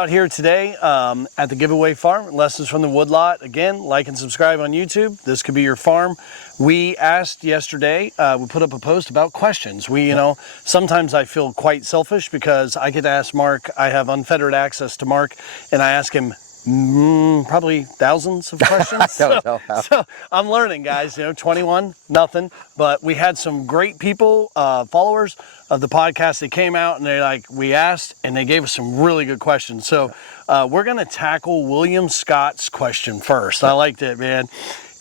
out here today at the giveaway farm, Lessons from the Woodlot. Again, like and subscribe on YouTube. This could be your farm. We asked yesterday, we put up a post about questions. Sometimes I feel quite selfish because I get to ask Mark. I have unfettered access to Mark, and I ask him probably thousands of questions. So I'm learning, guys. 21, nothing. But we had some great people, followers of the podcast. They came out and we asked, and they gave us some really good questions. So we're going to tackle William Scott's question first. I liked it, man.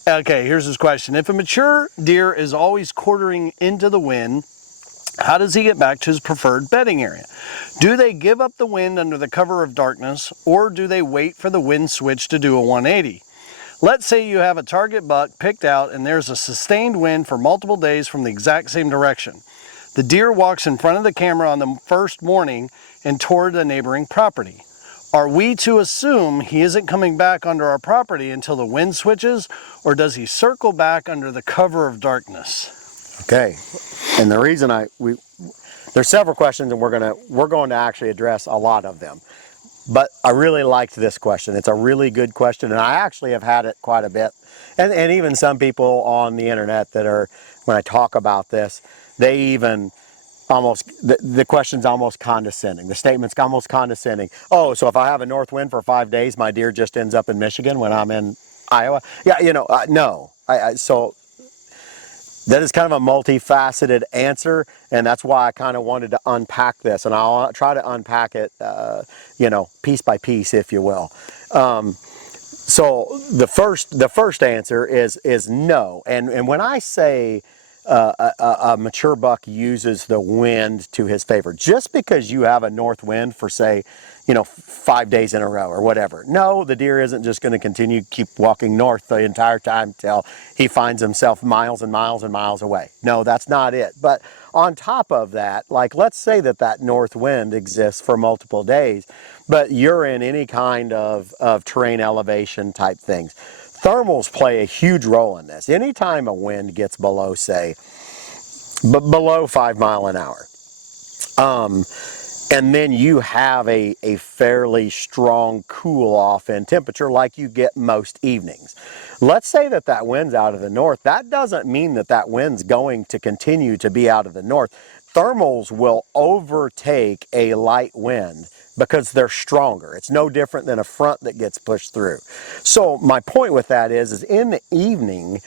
Okay, here's his question. If a mature deer is always quartering into the wind, how does he get back to his preferred bedding area? Do they give up the wind under the cover of darkness, or do they wait for the wind switch to do a 180? Let's say you have a target buck picked out and there's a sustained wind for multiple days from the exact same direction. The deer walks in front of the camera on the first morning and toward the neighboring property. Are we to assume he isn't coming back under our property until the wind switches, or does he circle back under the cover of darkness? Okay, and the reason there's several questions, and we're going to actually address a lot of them. But I really liked this question. It's a really good question, and I actually have had it quite a bit. And even some people on the internet when I talk about this, they even the question's almost condescending. The statement's almost condescending. Oh, so if I have a north wind for 5 days, my deer just ends up in Michigan when I'm in Iowa? Yeah, no. So that is kind of a multifaceted answer, and that's why I kind of wanted to unpack this, and I'll try to unpack it, piece by piece, if you will. So the first answer is no, and when I say a mature buck uses the wind to his favor, just because you have a north wind for, say, 5 days in a row or whatever. No, the deer isn't just going to keep walking north the entire time till he finds himself miles and miles and miles away. No, that's not it. But on top of that, let's say that north wind exists for multiple days, but you're in any kind of terrain elevation type things. Thermals play a huge role in this. Anytime a wind gets below, say, below 5 miles an hour, and then you have a fairly strong cool off in temperature like you get most evenings. Let's say that wind's out of the north. That doesn't mean that wind's going to continue to be out of the north. Thermals will overtake a light wind because they're stronger. It's no different than a front that gets pushed through. So my point with that is in the evening,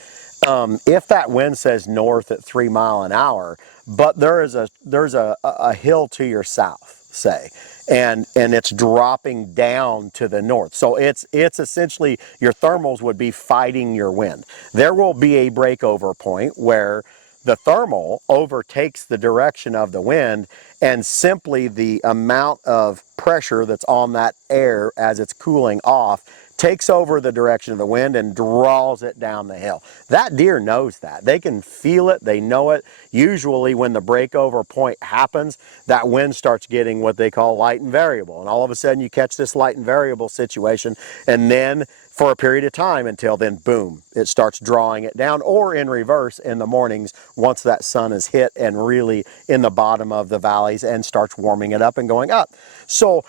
if that wind says north at 3 miles an hour, but there's a hill to your south, say, and it's dropping down to the north. So it's essentially your thermals would be fighting your wind. There will be a breakover point where the thermal overtakes the direction of the wind, and simply the amount of pressure that's on that air as it's cooling off takes over the direction of the wind and draws it down the hill. That deer knows that. They can feel it, they know it. Usually when the breakover point happens, that wind starts getting what they call light and variable. And all of a sudden you catch this light and variable situation, and then for a period of time until then, boom, it starts drawing it down, or in reverse in the mornings once that sun is hit and really in the bottom of the valleys and starts warming it up and going up. So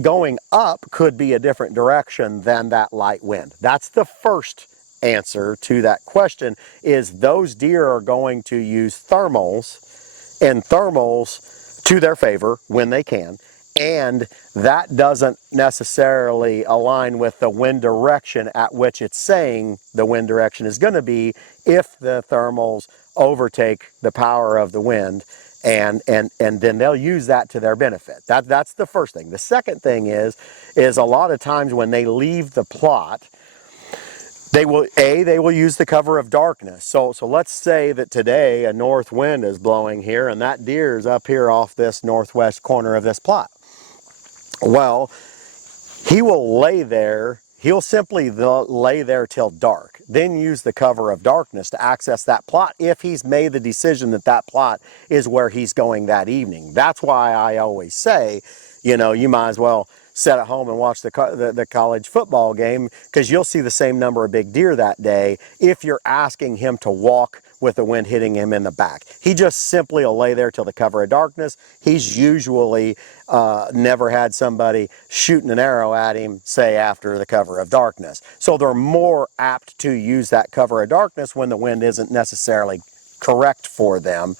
going up could be a different direction than that light wind. That's the first answer to that question, is those deer are going to use thermals and thermals to their favor when they can. And that doesn't necessarily align with the wind direction at which it's saying the wind direction is going to be if the thermals overtake the power of the wind, and then they'll use that to their benefit. That's the first thing. The second thing is a lot of times when they leave the plot, they will use the cover of darkness. So let's say that today a north wind is blowing here and that deer is up here off this northwest corner of this plot. Well, he will lay there. He'll simply lay there till dark, then use the cover of darkness to access that plot if he's made the decision that plot is where he's going that evening. That's why I always say, you might as well sit at home and watch the college football game, because you'll see the same number of big deer that day if you're asking him to walk with the wind hitting him in the back. He just simply will lay there till the cover of darkness. He's usually never had somebody shooting an arrow at him, say, after the cover of darkness. So they're more apt to use that cover of darkness when the wind isn't necessarily correct for them.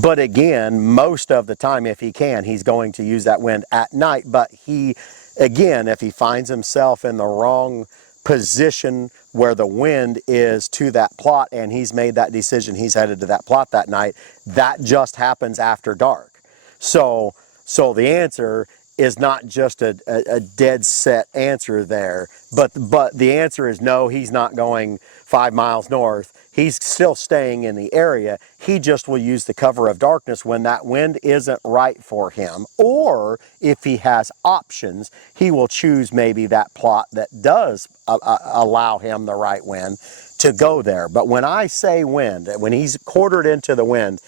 But again, most of the time, if he can, he's going to use that wind at night. But he, again, if he finds himself in the wrong position where the wind is to that plot and he's made that decision, he's headed to that plot that night, that just happens after dark. So the answer is not just a dead set answer there, but the answer is no, he's not going 5 miles north. He's still staying in the area. He just will use the cover of darkness when that wind isn't right for him. Or if he has options, he will choose maybe that plot that does allow him the right wind to go there. But when I say wind, when he's quartered into the wind,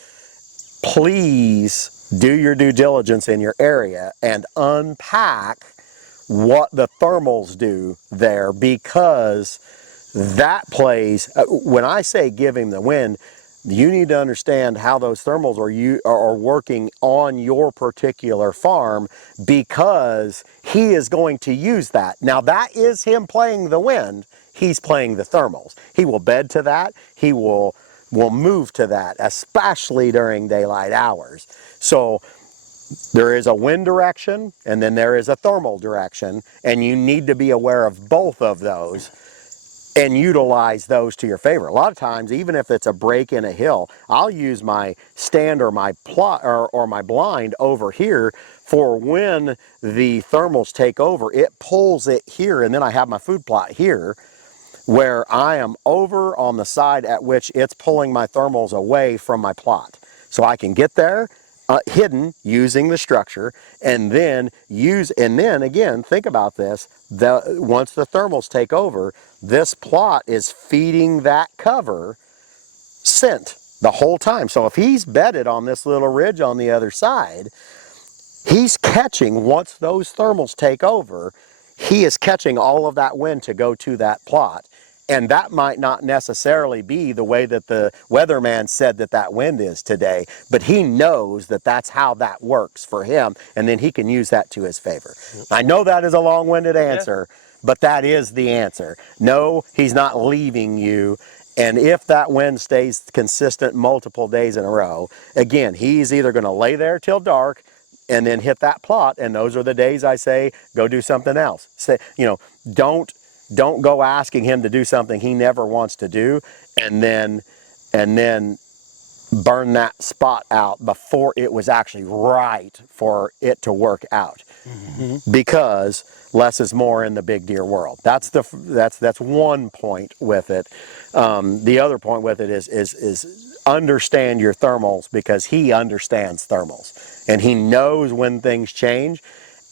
please do your due diligence in your area and unpack what the thermals do there, because that plays, when I say give him the wind, you need to understand how those thermals are working on your particular farm, because he is going to use that. Now that is him playing the wind, he's playing the thermals. He will bed to that, he will move to that, especially during daylight hours. So there is a wind direction and then there is a thermal direction, and you need to be aware of both of those and utilize those to your favor. A lot of times, even if it's a break in a hill, I'll use my stand or my plot or my blind over here for when the thermals take over. It pulls it here, and then I have my food plot here, where I am over on the side at which it's pulling my thermals away from my plot. So I can get there hidden using the structure, and then again, think about this, once the thermals take over, this plot is feeding that cover scent the whole time. So if he's bedded on this little ridge on the other side, he's catching, once those thermals take over, he is catching all of that wind to go to that plot. And that might not necessarily be the way that the weatherman said that wind is today, but he knows that that's how that works for him, and then he can use that to his favor. I know that is a long-winded answer, but that is the answer. No, he's not leaving you. And if that wind stays consistent multiple days in a row, again, he's either going to lay there till dark and then hit that plot, and those are the days I say, go do something else. Say, don't go asking him to do something he never wants to do, and then burn that spot out before it was actually right for it to work out. Mm-hmm. Because less is more in the big deer world. That's one point with it. The other point with it is understand your thermals, because he understands thermals and he knows when things change.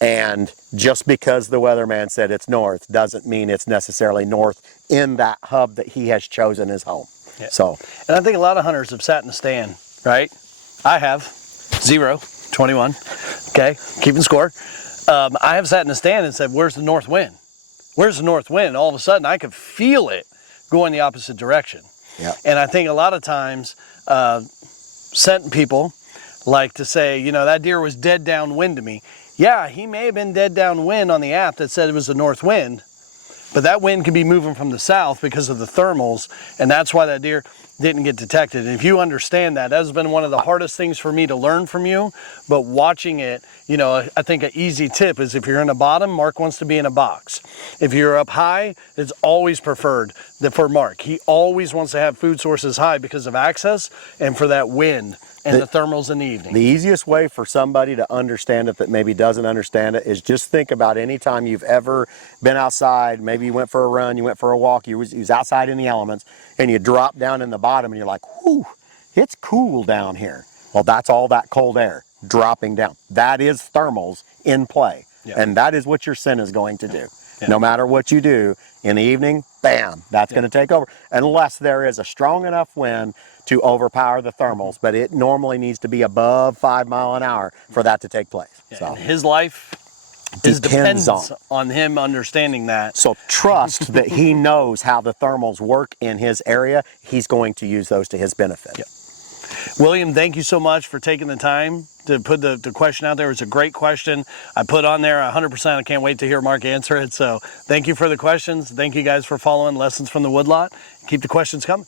And just because the weatherman said it's north doesn't mean it's necessarily north in that hub that he has chosen as home. Yeah. So, and I think a lot of hunters have sat in the stand, right? I have 0, 21. Okay, keeping score. I have sat in the stand and said, "Where's the north wind? Where's the north wind?" And all of a sudden, I could feel it going the opposite direction. Yeah. And I think a lot of times, scent people like to say, that deer was dead downwind to me. Yeah, he may have been dead downwind on the app that said it was the north wind, but that wind could be moving from the south because of the thermals, and that's why that deer didn't get detected. And if you understand that, has been one of the hardest things for me to learn from you, but watching it, I think an easy tip is if you're in the bottom, Mark wants to be in a box. If you're up high, it's always preferred for Mark. He always wants to have food sources high because of access and for that wind. And the thermals in the evening. The easiest way for somebody to understand it that maybe doesn't understand it is just think about any time you've ever been outside, maybe you went for a run, you went for a walk, you was outside in the elements, and you drop down in the bottom and you're like, whew, it's cool down here. Well, that's all that cold air dropping down. That is thermals in play. Yeah. And that is what your scent is going to do. Yeah. No matter what you do in the evening, bam, that's going to take over. Unless there is a strong enough wind to overpower the thermals, but it normally needs to be above 5 miles an hour for that to take place. Yeah, so. In his life, depends on him understanding that. So trust that he knows how the thermals work in his area. He's going to use those to his benefit. Yep. William, thank you so much for taking the time to put the question out there. It was a great question. I put on there 100%. I can't wait to hear Mark answer it. So thank you for the questions. Thank you guys for following Lessons from the Woodlot. Keep the questions coming.